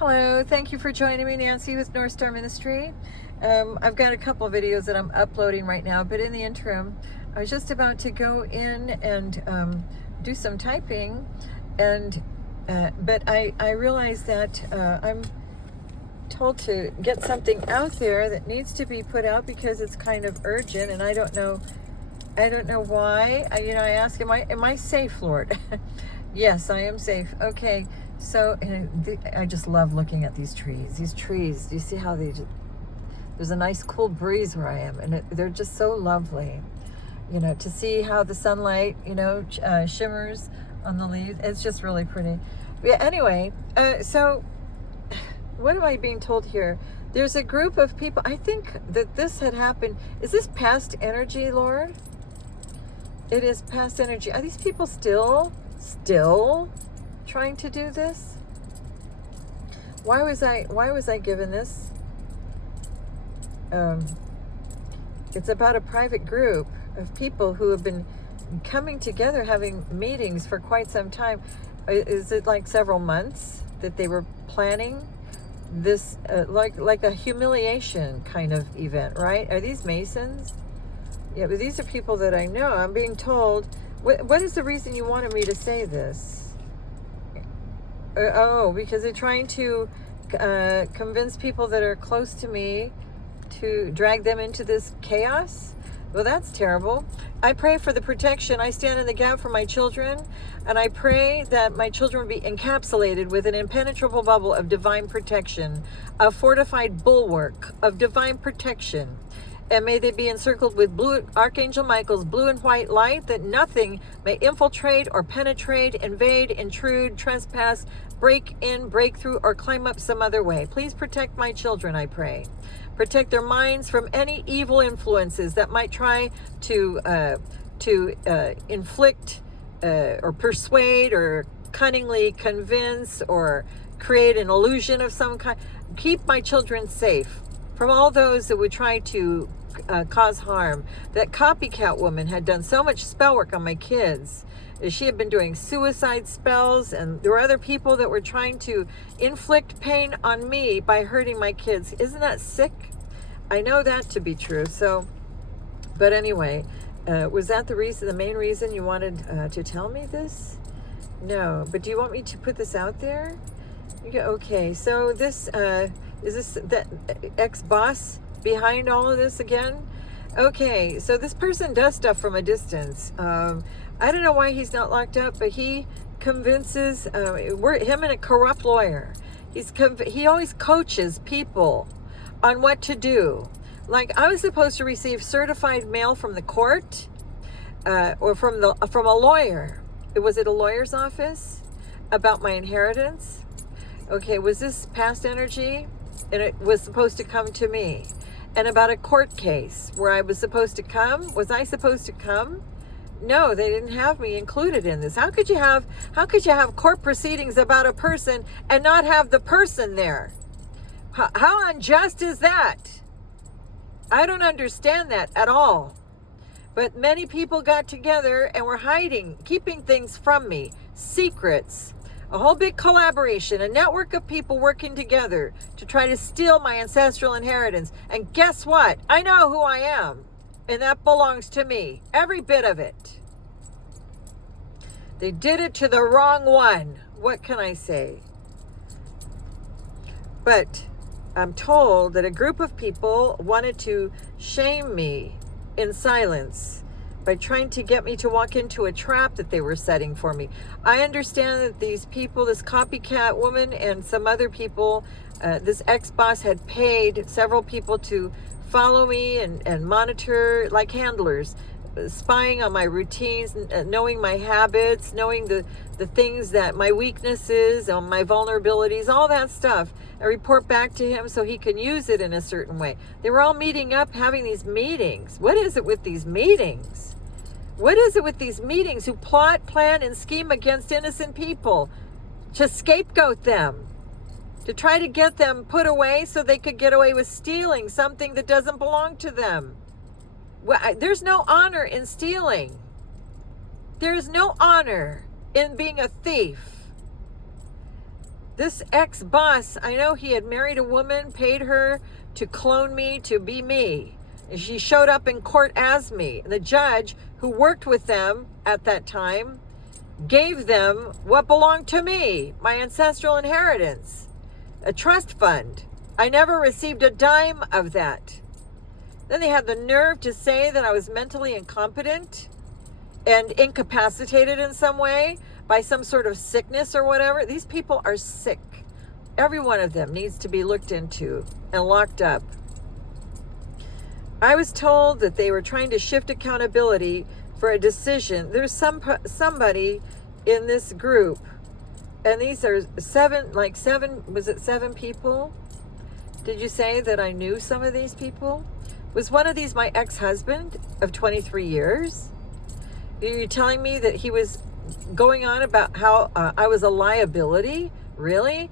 Hello, thank you for joining me, Nancy with North Star Ministry. I've got a couple of videos that I'm uploading right now, but in the interim, I was just about to go in and do some typing, and but I realized that I'm told to get something out there that needs to be put out because it's kind of urgent, and I don't know why. I ask, am I safe, Lord? Yes, I am safe. Okay. So I just love looking at these trees. These trees, do you see how there's a nice cool breeze where I am, and they're just so lovely. To see how the sunlight, shimmers on the leaves. It's just really pretty. Yeah. Anyway, so what am I being told here? There's a group of people. I think that this had happened. Is this past energy, Lord? It is past energy. Are these people still trying to do this? Why was I given this? It's about a private group of people who have been coming together, having meetings for quite some time. Is it like several months that they were planning this, like a humiliation kind of event, right? Are these Masons? Yeah, but these are people that I know. I'm being told. What is the reason you wanted me to say this? Because they're trying to convince people that are close to me to drag them into this chaos? Well, that's terrible. I pray for the protection. I stand in the gap for my children, and I pray that my children be encapsulated with an impenetrable bubble of divine protection, a fortified bulwark of divine protection. And may they be encircled with blue Archangel Michael's blue and white light, that nothing may infiltrate or penetrate, invade, intrude, trespass, break in, break through, or climb up some other way. Please protect my children, I pray. Protect their minds from any evil influences that might try to inflict or persuade or cunningly convince or create an illusion of some kind. Keep my children safe from all those that would try to cause harm. That copycat woman had done so much spell work on my kids. She had been doing suicide spells, and there were other people that were trying to inflict pain on me by hurting my kids. Isn't that sick? I know that to be true. So, but anyway, was that the main reason you wanted to tell me this? No, but do you want me to put this out there? Okay, so this is this that ex-boss behind all of this again? Okay, so this person does stuff from a distance. I don't know why he's not locked up, but he convinces him and a corrupt lawyer. He always coaches people on what to do. Like, I was supposed to receive certified mail from the court or from a lawyer. Was it a lawyer's office about my inheritance? Okay, was this past energy? And it was supposed to come to me. And about a court case where I was supposed to come. Was I supposed to come? No, they didn't have me included in this. How could you have court proceedings about a person and not have the person there? How unjust is that? I don't understand that at all. But many people got together and were hiding, keeping things from me, secrets. A whole big collaboration, a network of people working together to try to steal my ancestral inheritance. And guess what? I know who I am, and that belongs to me. Every bit of it. They did it to the wrong one. What can I say? But I'm told that a group of people wanted to shame me in silence by trying to get me to walk into a trap that they were setting for me. I understand that these people, this copycat woman and some other people, this ex-boss had paid several people to follow me and monitor, like handlers, spying on my routines, knowing my habits, knowing the things that my weaknesses, my vulnerabilities, all that stuff. I report back to him so he can use it in a certain way. They were all meeting up, having these meetings. What is it with these meetings? What is it with these meetings who plot, plan, and scheme against innocent people to scapegoat them, to try to get them put away so they could get away with stealing something that doesn't belong to them? Well, there's no honor in stealing. There is no honor in being a thief. this ex-boss, I know he had married a woman, paid her to clone me to be me. And she showed up in court as me. And the judge who worked with them at that time gave them what belonged to me, my ancestral inheritance, a trust fund. I never received a dime of that. Then they had the nerve to say that I was mentally incompetent and incapacitated in some way by some sort of sickness or whatever. These people are sick. Every one of them needs to be looked into and locked up. I was told that they were trying to shift accountability for a decision. There's somebody in this group, and these are seven, was it 7 people? Did you say that I knew some of these people? Was one of these my ex-husband of 23 years? Are you telling me that he was going on about how I was a liability? Really?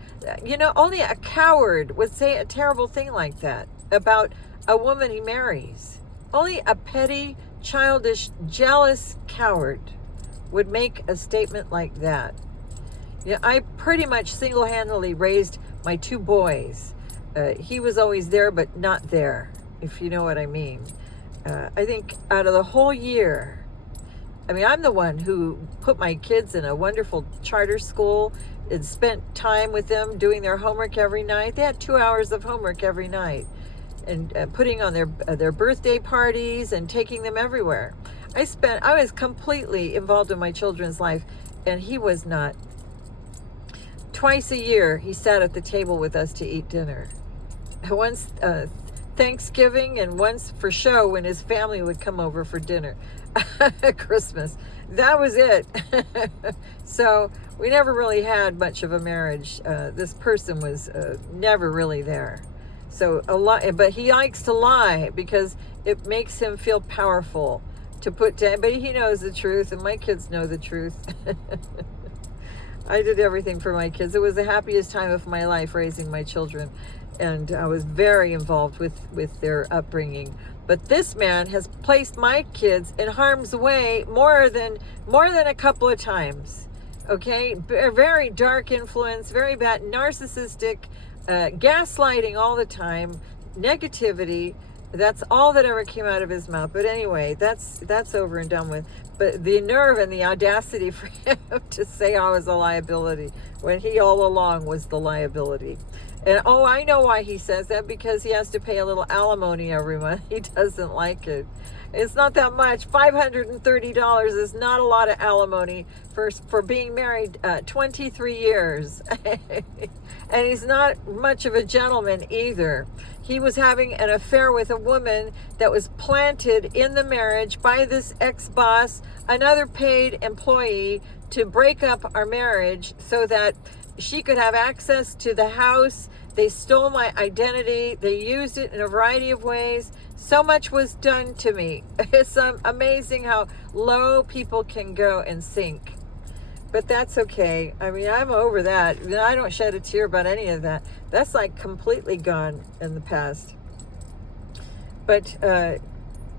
Only a coward would say a terrible thing like that about a woman he marries. Only a petty, childish, jealous coward would make a statement like that. I pretty much single-handedly raised my 2 boys. He was always there, but not there, if you know what I mean. I think out of the whole year, I'm the one who put my kids in a wonderful charter school and spent time with them doing their homework every night. They had 2 hours of homework every night, and putting on their birthday parties and taking them everywhere. I was completely involved in my children's life, and he was not. Twice a year, he sat at the table with us to eat dinner. Once Thanksgiving and once for show when his family would come over for dinner. Christmas. That was it. So we never really had much of a marriage. This person was never really there. So a lot, but he likes to lie because it makes him feel powerful to put down. But he knows the truth, and my kids know the truth. I did everything for my kids. It was the happiest time of my life raising my children, and I was very involved with their upbringing. But this man has placed my kids in harm's way more than a couple of times. Okay, very dark influence, very bad, narcissistic, gaslighting all the time, negativity. That's all that ever came out of his mouth. But anyway, that's over and done with. But the nerve and the audacity for him to say I was a liability when he all along was the liability. And I know why he says that, because he has to pay a little alimony every month. He doesn't like it. It's not that much. $530 is not a lot of alimony for being married 23 years. And he's not much of a gentleman either. He was having an affair with a woman that was planted in the marriage by this ex-boss, another paid employee, to break up our marriage so that she could have access to the house. They stole my identity. They used it in a variety of ways. So much was done to me. It's amazing how low people can go and sink. But that's okay. I'm over that. I don't shed a tear about any of that. That's completely gone in the past. But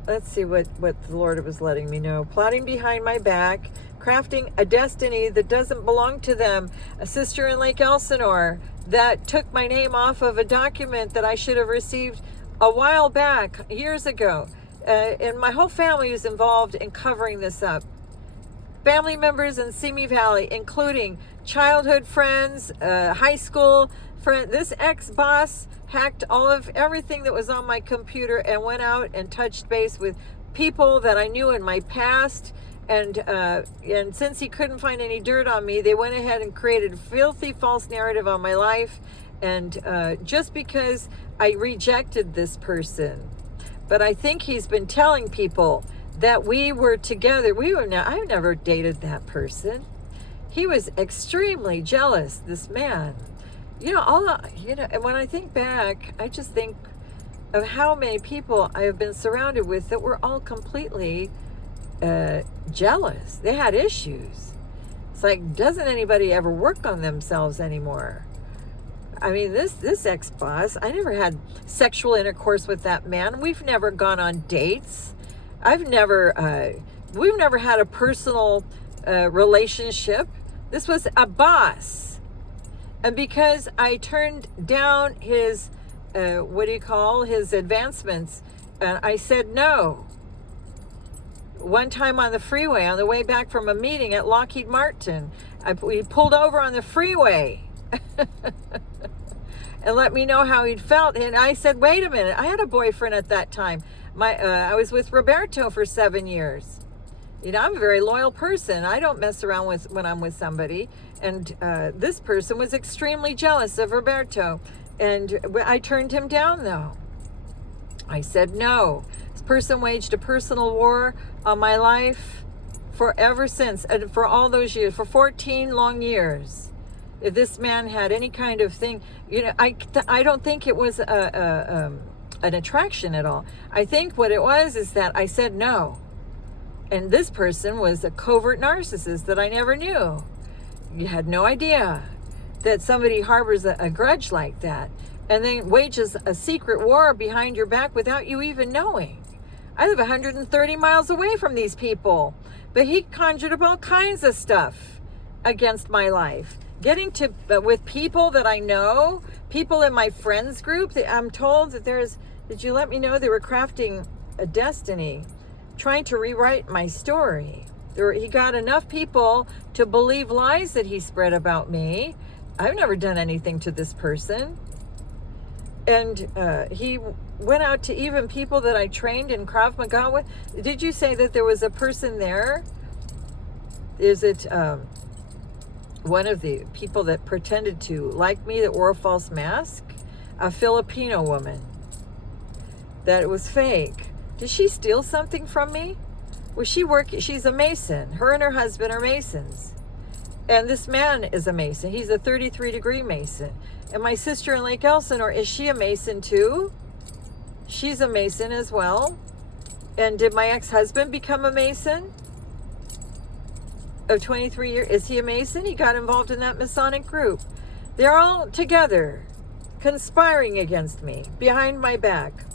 let's see what the Lord was letting me know. Plotting behind my back, crafting a destiny that doesn't belong to them. A sister in Lake Elsinore that took my name off of a document that I should have received a while back, years ago. And my whole family is involved in covering this up. Family members in Simi Valley, including childhood friends, high school friends. This ex-boss hacked everything that was on my computer and went out and touched base with people that I knew in my past. And since he couldn't find any dirt on me, they went ahead and created a filthy false narrative on my life. And just because I rejected this person. But I think he's been telling people that we were together. I never dated that person. He was extremely jealous, this man. And when I think back, I just think of how many people I have been surrounded with that were all completely jealous. They had issues. It's doesn't anybody ever work on themselves anymore? This ex-boss, I never had sexual intercourse with that man. We've never gone on dates. We've never had a personal relationship. This was a boss. And because I turned down his, his advancements, I said no. One time on the freeway, on the way back from a meeting at Lockheed Martin, we pulled over on the freeway and let me know how he'd felt. And I said, wait a minute, I had a boyfriend at that time. I was with Roberto for 7 years. You know, I'm a very loyal person. I don't mess around when I'm with somebody. And this person was extremely jealous of Roberto. And I turned him down, though. I said no. This person waged a personal war on my life ever since, and for all those years, for 14 long years. If this man had any kind of thing, you know, I don't think it was an attraction at all. I think what it was is that I said no. And this person was a covert narcissist that I never knew. You had no idea that somebody harbors a grudge like that and then wages a secret war behind your back without you even knowing. I live 130 miles away from these people, but he conjured up all kinds of stuff against my life. Getting to with people that I know, people in my friends group, I'm told that did you let me know they were crafting a destiny, trying to rewrite my story. He got enough people to believe lies that he spread about me. I've never done anything to this person. And he went out to even people that I trained in Krav Maga with. Did you say that there was a person there? Is it one of the people that pretended to like me that wore a false mask? A Filipino woman. That it was fake. Did she steal something from me? Was she working? She's a Mason. Her and her husband are Masons. And this man is a Mason. He's a 33-degree Mason. And my sister in Lake Elsinore, is she a Mason too? She's a Mason as well. And did my ex-husband become a Mason? Of 23 years, is he a Mason? He got involved in that Masonic group. They're all together, conspiring against me, behind my back.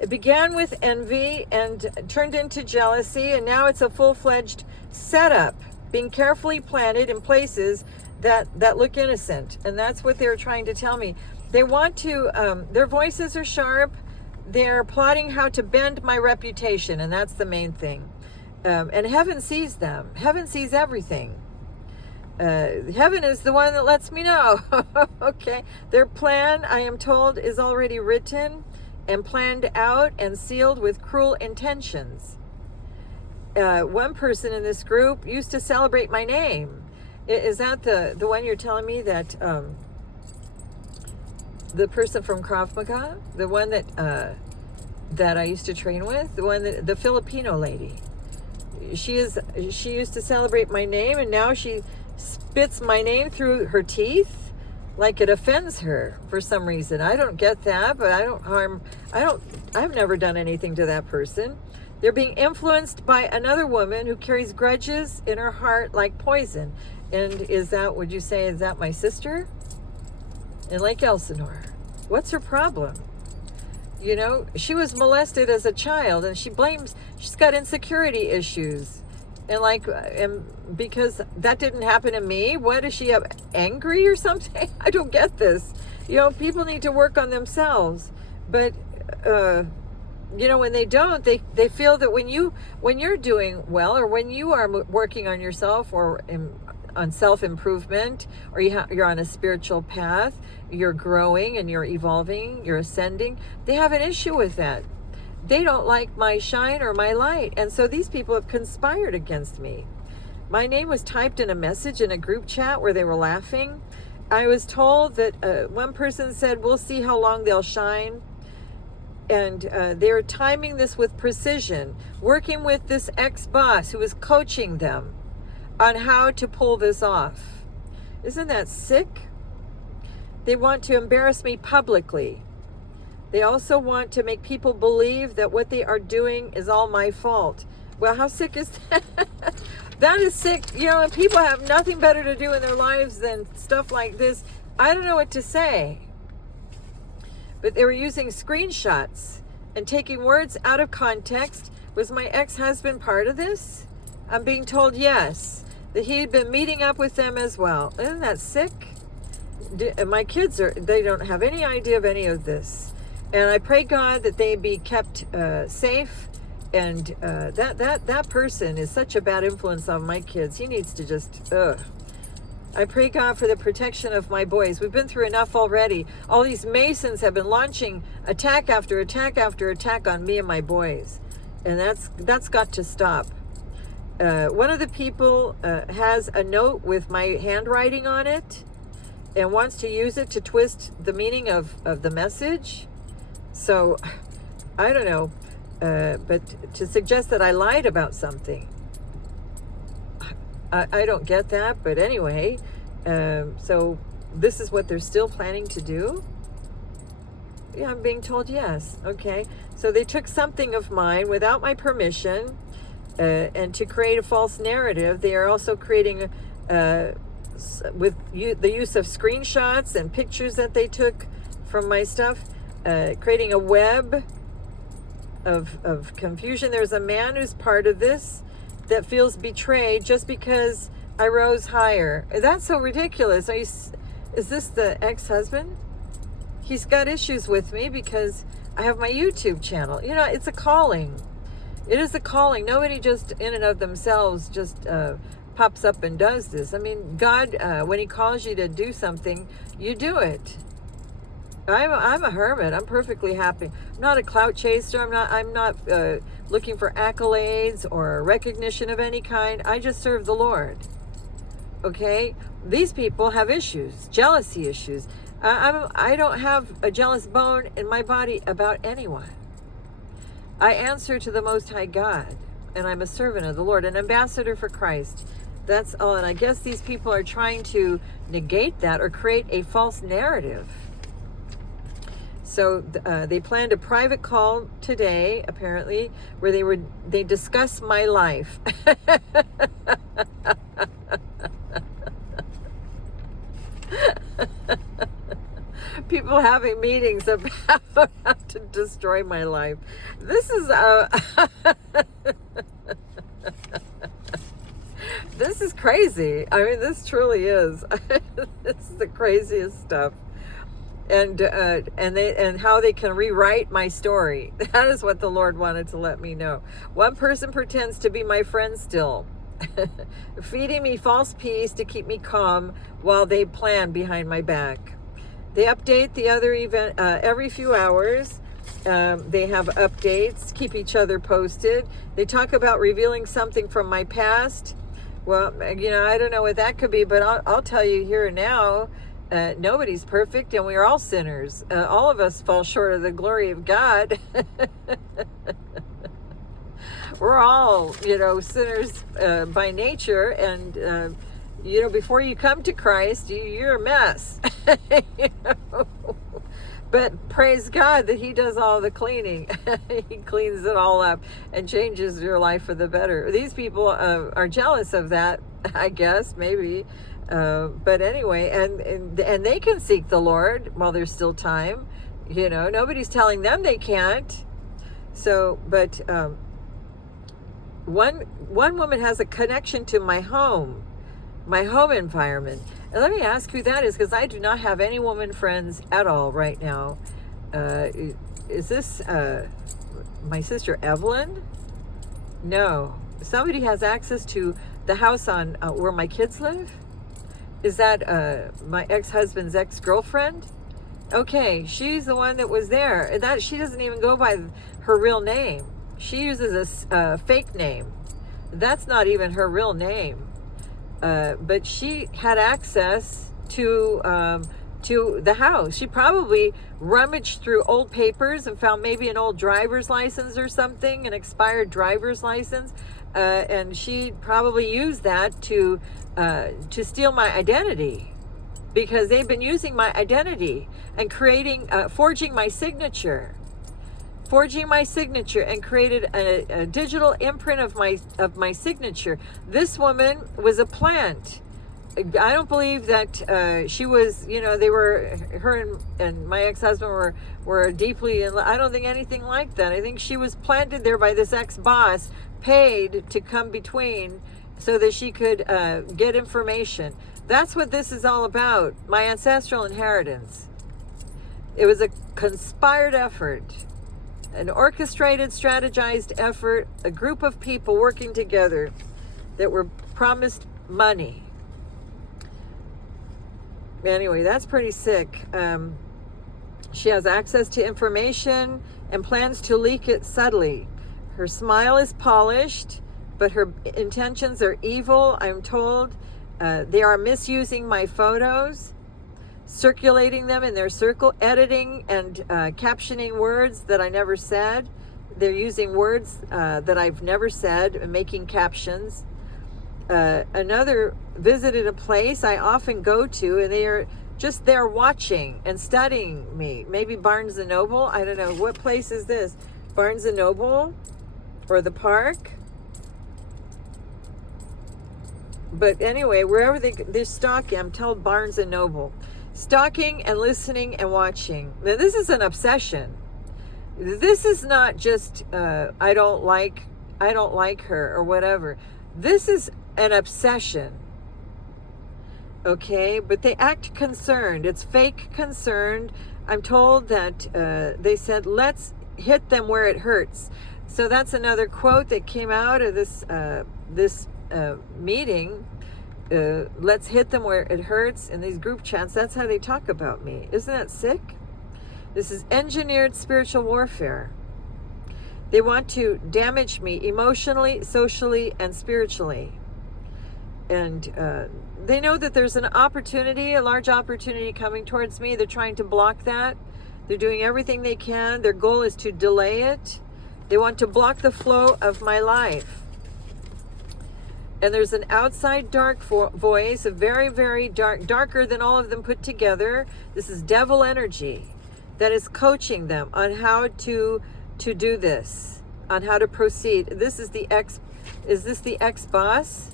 It began with envy and turned into jealousy, and now it's a full-fledged setup, being carefully planted in places that look innocent. And that's what they're trying to tell me. They want to, their voices are sharp. They're plotting how to bend my reputation, and that's the main thing. And heaven sees them. Heaven sees everything. Heaven is the one that lets me know. Okay. Their plan, I am told, is already written and planned out and sealed with cruel intentions. One person in this group used to celebrate my name. Is that the one you're telling me that the person from Krav Maga, the one that I used to train with, the Filipino lady? She used to celebrate my name, and now she spits my name through her teeth like it offends her for some reason. I don't get that, but I've never done anything to that person. They're being influenced by another woman who carries grudges in her heart like poison. And would you say, is that my sister? In Lake Elsinore. What's her problem? You know, she was molested as a child, and she's got insecurity issues. And because that didn't happen to me, what is she, angry or something? I don't get this. You know, people need to work on themselves. But, you know, when they don't, they feel that when you're doing well, or when you are working on yourself or on self-improvement, or you're on a spiritual path, you're growing and you're evolving, you're ascending, they have an issue with that. They don't like my shine or my light. And so these people have conspired against me. My name was typed in a message in a group chat where they were laughing. I was told that one person said, we'll see how long they'll shine. And they're timing this with precision, working with this ex-boss who is coaching them on how to pull this off. Isn't that sick? They want to embarrass me publicly. They also want to make people believe that what they are doing is all my fault. Well, how sick is that? That is sick. You know, and people have nothing better to do in their lives than stuff like this. I don't know what to say. But they were using screenshots and taking words out of context. Was my ex-husband part of this? I'm being told yes, that he had been meeting up with them as well. Isn't that sick? my kids they don't have any idea of any of this. And I pray God that they be kept safe. And that person is such a bad influence on my kids. He needs to just, I pray God for the protection of my boys. We've been through enough already. All these Masons have been launching attack after attack after attack on me and my boys. And that's got to stop. One of the people has a note with my handwriting on it and wants to use it to twist the meaning of the message. So, I don't know. But to suggest that I lied about something, I don't get that. But anyway, so this is what they're still planning to do? Yeah, I'm being told yes. Okay. So they took something of mine without my permission, and to create a false narrative. They are also creating, with the use of screenshots and pictures that they took from my stuff, creating a web of confusion. There's a man who's part of this that feels betrayed just because I rose higher. That's so ridiculous. Is this the ex-husband? He's got issues with me because I have my YouTube channel. You know, it's a calling. It is a calling. Nobody just in and of themselves just pops up and does this. I mean, God, when he calls you to do something, you do it. I'm a hermit. I'm perfectly happy. I'm not a clout chaser. I'm not looking for accolades or recognition of any kind. I just serve the Lord. Okay? These people have issues, jealousy issues. I don't have a jealous bone in my body about anyone. I answer to the Most High God, and I'm a servant of the Lord, an ambassador for Christ. That's all. And I guess these people are trying to negate that or create a false narrative. So they planned a private call today, apparently, where they discuss my life. People having meetings about how to destroy my life. This is this is crazy. I mean, this truly is. This is the craziest stuff. And how they can rewrite my story. That is what the Lord wanted to let me know. One person pretends to be my friend still, feeding me false peace to keep me calm while they plan behind my back. They update the other event every few hours. They have updates, keep each other posted. They talk about revealing something from my past. Well, you know, I don't know what that could be, but I'll tell you here and now. Nobody's perfect, and we are all sinners. All of us fall short of the glory of God. We're all, you know, sinners by nature, and you know, before you come to Christ, you're a mess. You know? But praise God that he does all the cleaning. He cleans it all up and changes your life for the better. These people are jealous of that, I guess, maybe. But anyway, and they can seek the Lord while there's still time. You know, nobody's telling them they can't. So, but one woman has a connection to my home environment. And let me ask who that is, because I do not have any woman friends at all right now. Is this my sister Evelyn? No. Somebody has access to the house on where my kids live? Is that my ex-husband's ex-girlfriend? Okay, she's the one that was there. That she doesn't even go by her real name. She uses a fake name. That's not even her real name. But she had access to the house. She probably rummaged through old papers and found maybe an old driver's license or something, an expired driver's license, and she probably used that to steal my identity, because they've been using my identity and creating, forging my signature and created a digital imprint of my signature. This woman was a plant. I don't believe that she was, you know, her and my ex-husband were deeply in love. I don't think anything like that. I think she was planted there by this ex-boss, paid to come between so that she could get information. That's what this is all about. My ancestral inheritance. It was a conspired effort, an orchestrated, strategized effort, a group of people working together that were promised money. Anyway, that's pretty sick. She has access to information and plans to leak it subtly. Her smile is polished, but her intentions are evil, I'm told. They are misusing my photos, circulating them in their circle, editing and captioning words that I never said. They're using words that I've never said and making captions. Another visited a place I often go to, and they are just there watching and studying me. Maybe Barnes and Noble. I don't know. What place is this? Barnes and Noble or the park? But anyway, wherever they're stalking, I'm told Barnes and Noble. Stalking and listening and watching. Now, this is an obsession. This is not just I don't like her or whatever. This is an obsession. Okay, but they act concerned. It's fake concerned. I'm told that they said, let's hit them where it hurts. So that's another quote that came out of this meeting. Let's hit them where it hurts. In these group chats, that's how they talk about me. Isn't that sick? This is engineered spiritual warfare. They want to damage me emotionally, socially, and spiritually. And they know that there's an opportunity, a large opportunity coming towards me. They're trying to block that. They're doing everything they can. Their goal is to delay it. They want to block the flow of my life. And there's an outside dark voice, a very, very darker than all of them put together. This is devil energy that is coaching them on how to do this, on how to proceed. Is this the ex-boss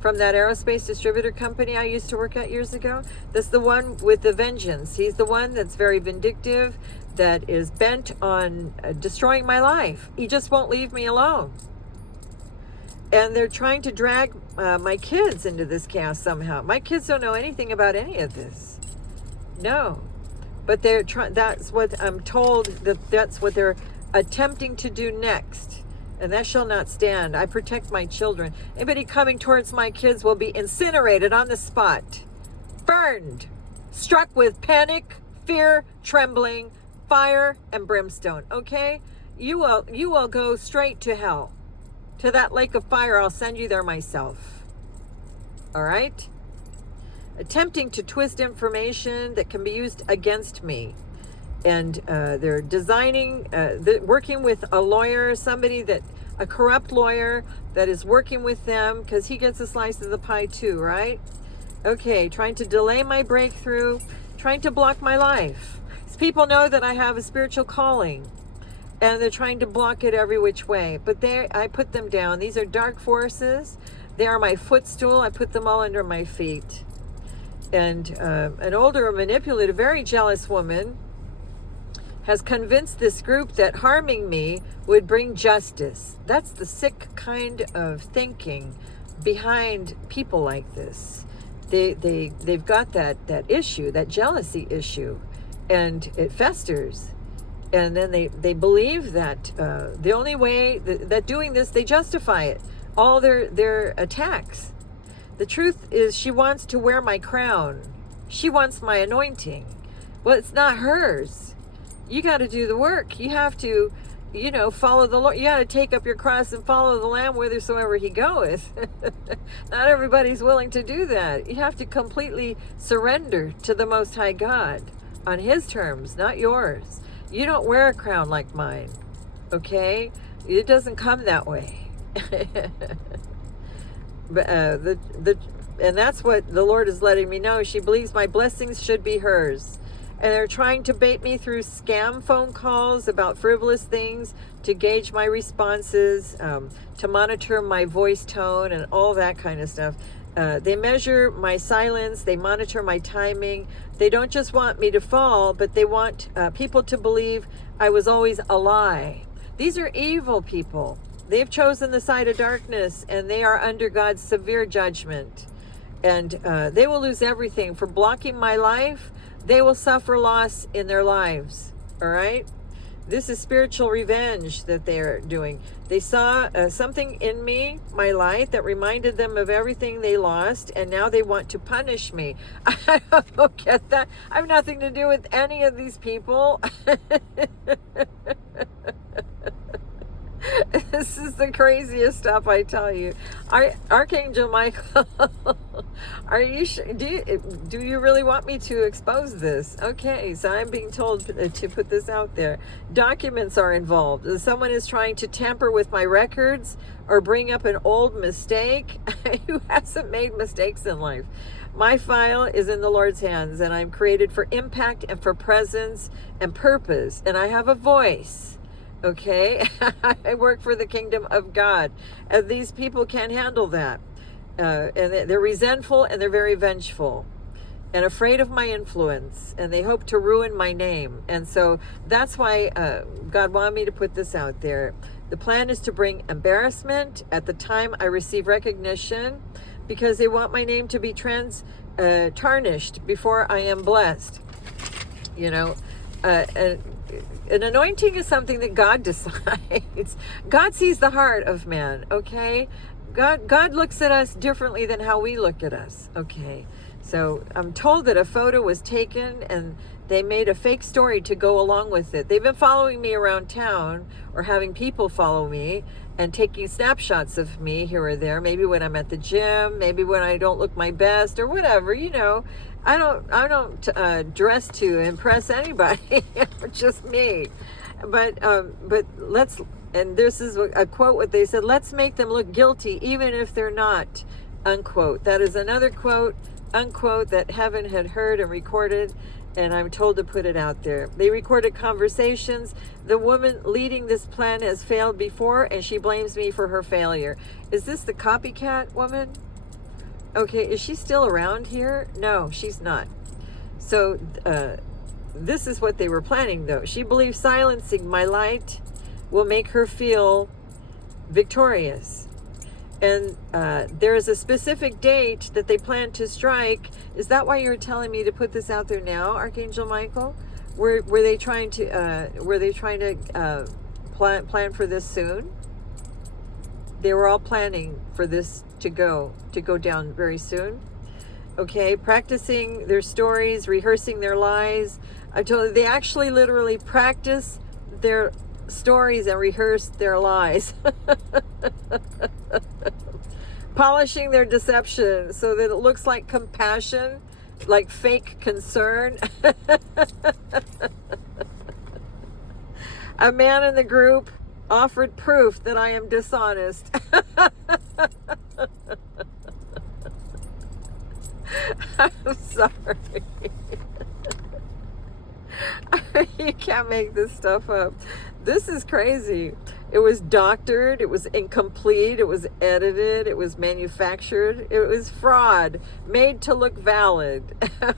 from that aerospace distributor company I used to work at years ago? That's the one with the vengeance. He's the one that's very vindictive, that is bent on destroying my life. He just won't leave me alone. And they're trying to drag my kids into this chaos somehow. My kids don't know anything about any of this. No. But that's what I'm told, that's what they're attempting to do next. And that shall not stand. I protect my children. Anybody coming towards my kids will be incinerated on the spot. Burned. Struck with panic, fear, trembling, fire, and brimstone. Okay? You will go straight to hell. To that lake of fire. I'll send you there myself. All right? Attempting to twist information that can be used against me. And they're designing, working with a lawyer, a corrupt lawyer that is working with them because he gets a slice of the pie too, right? Okay, trying to delay my breakthrough, trying to block my life. These people know that I have a spiritual calling, and they're trying to block it every which way. But I put them down. These are dark forces. They are my footstool. I put them all under my feet. And an older, manipulative, very jealous woman has convinced this group that harming me would bring justice. That's the sick kind of thinking behind people like this. They've got that issue, that jealousy issue, and it festers. And then they believe that the only way that doing this, they justify it, all their attacks. The truth is, she wants to wear my crown. She wants my anointing. Well, it's not hers. You got to do the work. You have to, follow the Lord. You got to take up your cross and follow the Lamb whithersoever he goeth. Not everybody's willing to do that. You have to completely surrender to the Most High God on his terms, not yours. You don't wear a crown like mine, okay? It doesn't come that way. But and that's what the Lord is letting me know. She believes my blessings should be hers. And they're trying to bait me through scam phone calls about frivolous things to gauge my responses, to monitor my voice tone and all that kind of stuff. They measure my silence. They monitor my timing. They don't just want me to fall, but they want people to believe I was always a lie. These are evil people. They've chosen the side of darkness, and they are under God's severe judgment. And they will lose everything. For blocking my life, they will suffer loss in their lives. All right? This is spiritual revenge that they're doing. They saw something in me, my light, that reminded them of everything they lost, and now they want to punish me. I don't get that. I have nothing to do with any of these people. This is the craziest stuff, I tell you. Archangel Michael, are you do you really want me to expose this? Okay, so I'm being told to put this out there. Documents are involved. Someone is trying to tamper with my records or bring up an old mistake. Who hasn't made mistakes in life? My file is in the Lord's hands, and I'm created for impact and for presence and purpose, and I have a voice. Okay, I work for the kingdom of God. And these people can't handle that. And they're resentful, and they're very vengeful and afraid of my influence, and they hope to ruin my name. And so that's why God wanted me to put this out there. The plan is to bring embarrassment at the time I receive recognition, because they want my name to be tarnished before I am blessed. You know, an anointing is something that God decides. God sees the heart of man, okay? God looks at us differently than how we look at us, okay? So I'm told that a photo was taken and they made a fake story to go along with it. They've been following me around town, or having people follow me and taking snapshots of me here or there, maybe when I'm at the gym, maybe when I don't look my best or whatever, you know. I don't dress to impress anybody, just me. But let's, and this is a quote what they said, let's make them look guilty even if they're not, unquote. That is another quote, unquote, that heaven had heard and recorded, and I'm told to put it out there. They recorded conversations. The woman leading this plan has failed before, and she blames me for her failure. Is this the copycat woman? Okay, is she still around here? No, she's not. So this is what they were planning, though. She believes silencing my light will make her feel victorious. And there is a specific date that they plan to strike. Is that why you're telling me to put this out there now, Archangel Michael? Were they trying to plan for this soon? They were all planning for this to go down very soon. Okay, practicing their stories, rehearsing their lies. I told you, they actually literally practice their stories and rehearse their lies. Polishing their deception so that it looks like compassion, like fake concern. A man in the group offered proof that I am dishonest. I'm sorry. You can't make this stuff up. This is crazy. It was doctored, it was incomplete, it was edited, it was manufactured, it was fraud, made to look valid.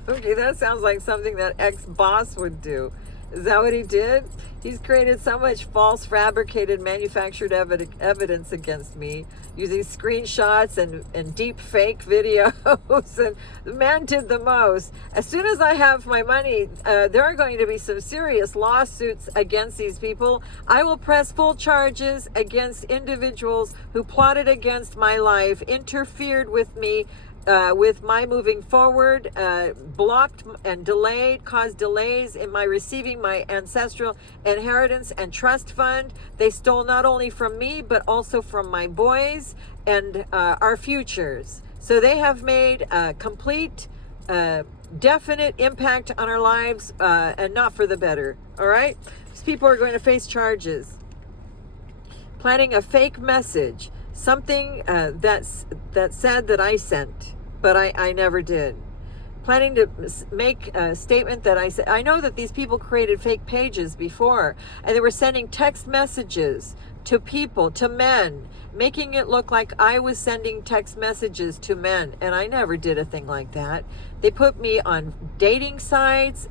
Okay, that sounds like something that ex-boss would do. Is that what he did? He's created so much false, fabricated, manufactured evidence against me using screenshots and deep fake videos. And the man did the most. As soon as I have my money, there are going to be some serious lawsuits against these people. I will press full charges against individuals who plotted against my life, interfered with me, with my moving forward, blocked and delayed, caused delays in my receiving my ancestral inheritance and trust fund. They stole not only from me, but also from my boys and our futures. So they have made a complete, definite impact on our lives, and not for the better. All right? These people are going to face charges. Planning a fake message, something that said that I sent, but I never did. Planning to make a statement that I said. I know that these people created fake pages before, and they were sending text messages to people, to men, making it look like I was sending text messages to men, and I never did a thing like that. They put me on dating sites,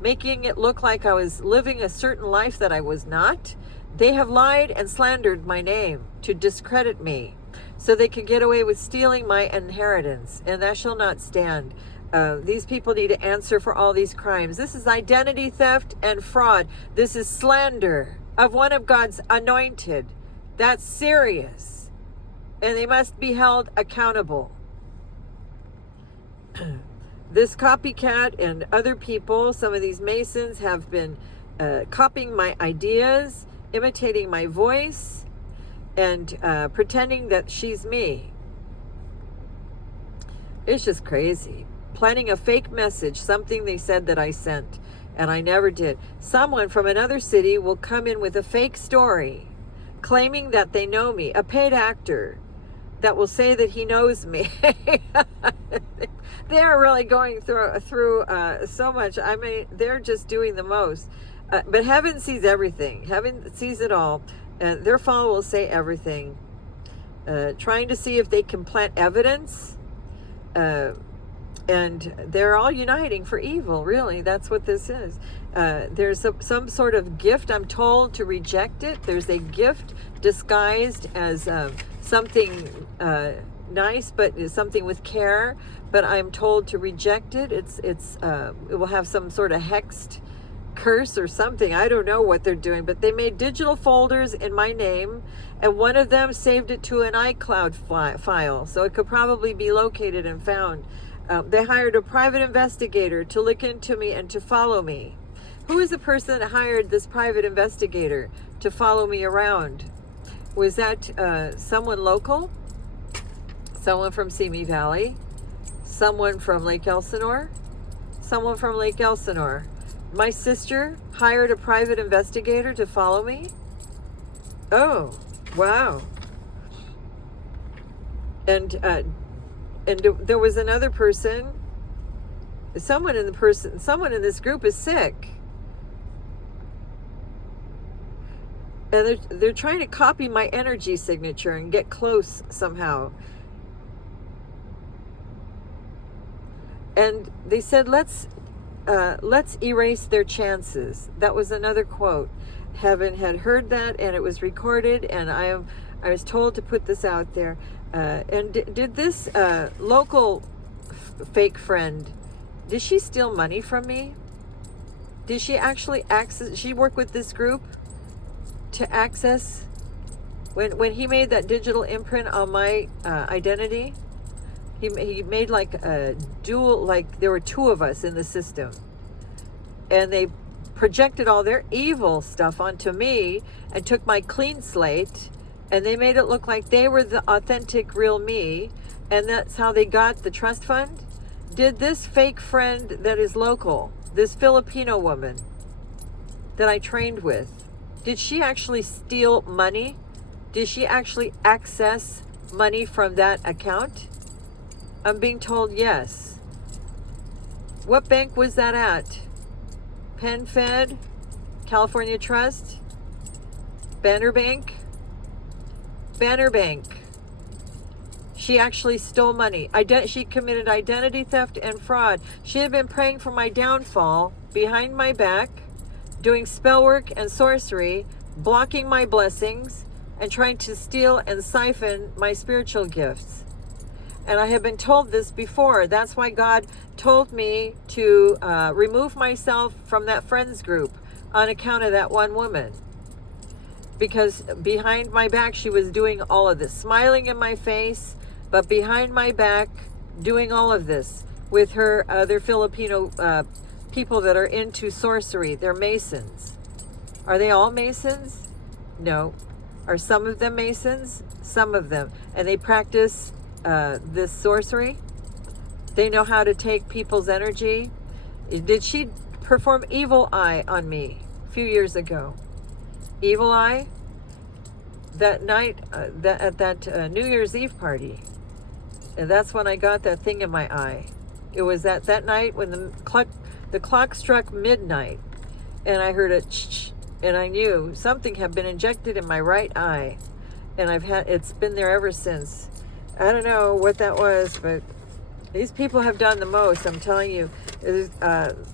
making it look like I was living a certain life that I was not. They have lied and slandered my name to discredit me. so they can get away with stealing my inheritance, and that shall not stand. These people need to answer for all these crimes. This is identity theft and fraud. This is slander of one of God's anointed. That's serious. And they must be held accountable. This copycat and other people, some of these Masons, have been copying my ideas, imitating my voice, and pretending that she's me. It's just crazy. Planning a fake message, something they said that I sent, and I never did. Someone from another city will come in with a fake story, claiming that they know me, a paid actor that will say that he knows me. They are really going through so much. I mean, they're just doing the most. But heaven sees everything. Heaven sees it all. Their fall will say everything. Trying to see if they can plant evidence. And they're all uniting for evil, really. That's what this is. There's some sort of gift, I'm told, to reject it. There's a gift disguised as something nice, but is something with care. But I'm told to reject it. It will have some sort of hexed curse or something. I don't know what they're doing, but they made digital folders in my name, and one of them saved it to an iCloud file, so it could probably be located and found. They hired a private investigator to look into me and to follow me. Who is the person that hired this private investigator to follow me around? Was that someone local? Someone from Simi Valley? Someone from Lake Elsinore? Someone from Lake Elsinore. My sister hired a private investigator to follow me? Oh, wow. And there was another person. Someone in this group is sick. And they're trying to copy my energy signature and get close somehow. And they said, let's erase their chances. That was another quote. Heaven had heard that, and it was recorded, and I was told to put this out there. And did this local fake friend, did she steal money from me? Did she actually access? She worked with this group to access when he made that digital imprint on my identity. He made like a dual, like there were two of us in the system, and they projected all their evil stuff onto me and took my clean slate, and they made it look like they were the authentic real me, and that's how they got the trust fund. Did this fake friend that is local, this Filipino woman that I trained with, did she actually steal money? Did she actually access money from that account? I'm being told yes. What bank was that at? Penn Fed? California Trust? Banner Bank? Banner Bank. She actually stole money. She committed identity theft and fraud. She had been praying for my downfall behind my back, doing spell work and sorcery, blocking my blessings, and trying to steal and siphon my spiritual gifts. And I have been told this before. That's why God told me to remove myself from that friends group on account of that one woman. Because behind my back, she was doing all of this, smiling in my face, but behind my back, doing all of this with her other Filipino people that are into sorcery. They're Masons. Are they all Masons? No. Are some of them Masons? Some of them. And they practice this sorcery. They know how to take people's energy. Did she perform evil eye on me a few years ago? Evil eye? That night, at that New Year's Eve party. And that's when I got that thing in my eye. It was that night when the clock struck midnight, and I heard a ch-ch, and I knew something had been injected in my right eye, and it's been there ever since. I don't know what that was, but these people have done the most. I'm telling you.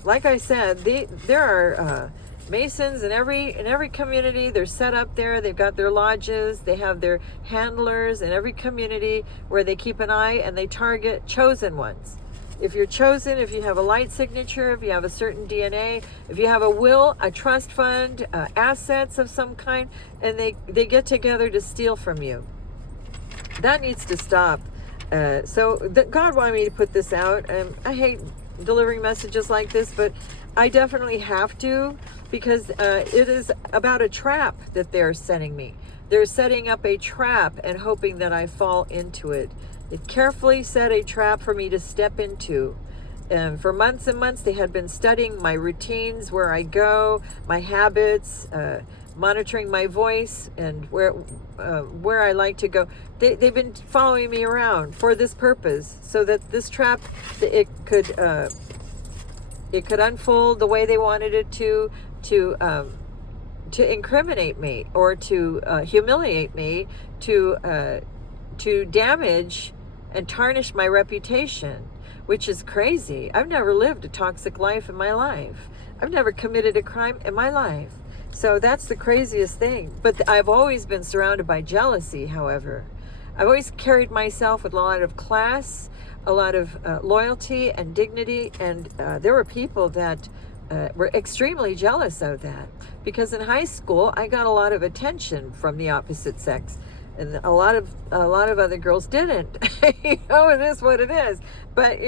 Like I said, there are Masons in every community, they're set up there. They've got their lodges. They have their handlers in every community where they keep an eye and they target chosen ones. If you're chosen, if you have a light signature, if you have a certain DNA, if you have a will, a trust fund, assets of some kind, and they get together to steal from you. That needs to stop. God wanted me to put this out. I hate delivering messages like this, but I definitely have to, because it is about a trap that they're setting me. They're setting up a trap and hoping that I fall into it. They carefully set a trap for me to step into. And for months and months, they had been studying my routines, where I go, my habits, monitoring my voice, and where I like to go. They've been following me around for this purpose, so that this trap, it could unfold the way they wanted it to incriminate me, or to humiliate me, to damage and tarnish my reputation, which is crazy. I've never lived a toxic life in my life. I've never committed a crime in my life. So that's the craziest thing. But I've always been surrounded by jealousy, however. I've always carried myself with a lot of class, a lot of loyalty and dignity, and there were people that were extremely jealous of that, because in high school I got a lot of attention from the opposite sex, and a lot of other girls didn't. It is what it is. But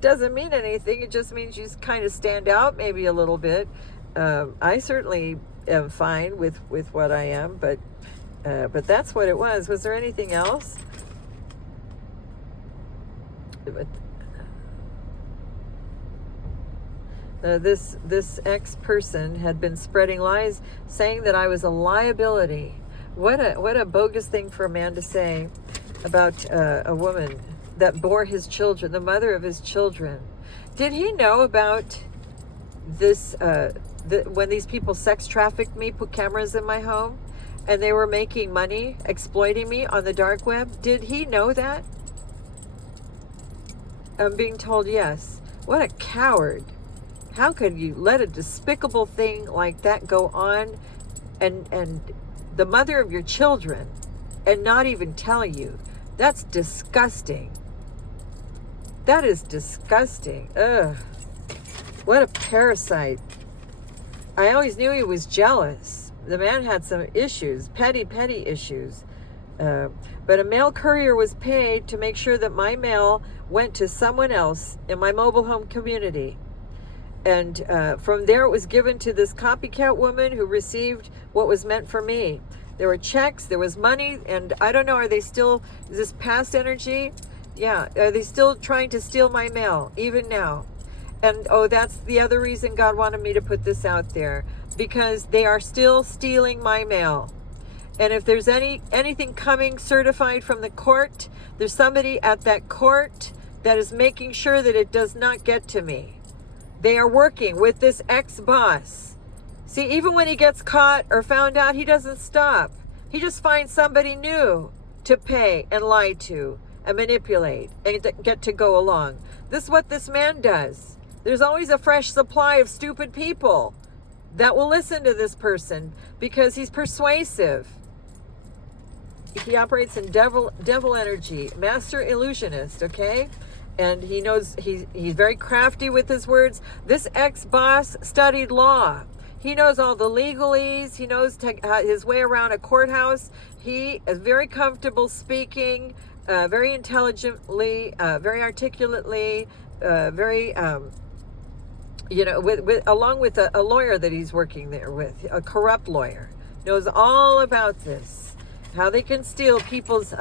doesn't mean anything. It just means you kind of stand out maybe a little bit. I certainly am fine with what I am, but that's what it was. Was there anything else? This ex-person had been spreading lies, saying that I was a liability. What a bogus thing for a man to say about a woman that bore his children, the mother of his children. Did he know about this? When these people sex trafficked me, put cameras in my home, and they were making money exploiting me on the dark web? Did he know that? I'm being told yes. What a coward. How could you let a despicable thing like that go on, and the mother of your children, and not even tell you? That's disgusting. That is disgusting. Ugh. What a parasite. I always knew he was jealous. The man had some issues, petty issues. But a mail courier was paid to make sure that my mail went to someone else in my mobile home community. And from there, it was given to this copycat woman who received what was meant for me. There were checks, there was money, and I don't know, is this past energy? Yeah, are they still trying to steal my mail, even now? And that's the other reason God wanted me to put this out there, because they are still stealing my mail. And if there's anything coming certified from the court, there's somebody at that court that is making sure that it does not get to me. They are working with this ex-boss. See, even when he gets caught or found out, he doesn't stop. He just finds somebody new to pay and lie to and manipulate and get to go along. This is what this man does. There's always a fresh supply of stupid people that will listen to this person because he's persuasive. He operates in devil energy, master illusionist, okay? And he knows, he's very crafty with his words. This ex-boss studied law. He knows all the legalese. He knows his way around a courthouse. He is very comfortable speaking, very intelligently, very articulately, very, along with a lawyer that he's working there with, a corrupt lawyer. Knows all about this, how they can steal people's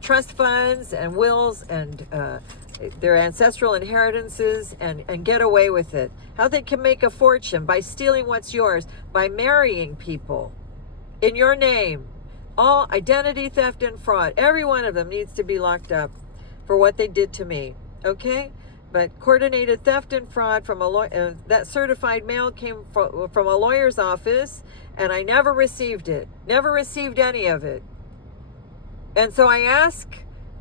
trust funds and wills and their ancestral inheritances and get away with it. How they can make a fortune by stealing what's yours, by marrying people in your name. All identity theft and fraud. Every one of them needs to be locked up for what they did to me. Okay? But coordinated theft and fraud from a lawyer, that certified mail came from a lawyer's office, and I never received it. Never received any of it. And so I ask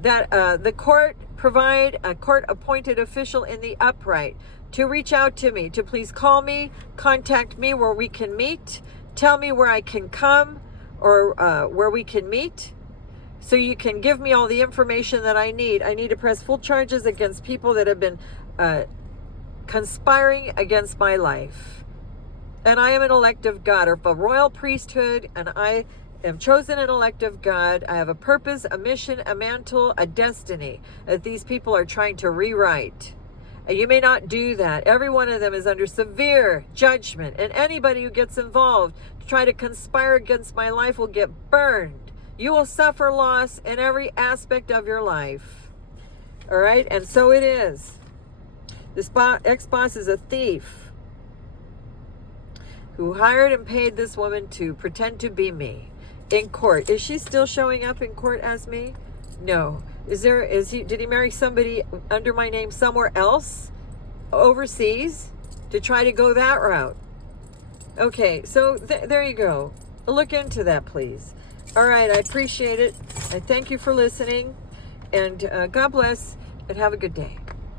that the court provide a court-appointed official in the upright to reach out to me, to please call me, contact me where we can meet, tell me where I can come or where we can meet, so you can give me all the information that I need. I need to press full charges against people that have been conspiring against my life. And I am an elect of God, of a royal priesthood, and I am chosen and elect of God. I have a purpose, a mission, a mantle, a destiny that these people are trying to rewrite. And you may not do that. Every one of them is under severe judgment, and anybody who gets involved to try to conspire against my life will get burned. You will suffer loss in every aspect of your life. All right? And so it is. This ex-boss is a thief who hired and paid this woman to pretend to be me in court. Is she still showing up in court as me? No. Did he marry somebody under my name somewhere else overseas to try to go that route? Okay, so there you go. Look into that, please. All right, I appreciate it. I thank you for listening, and God bless, and have a good day.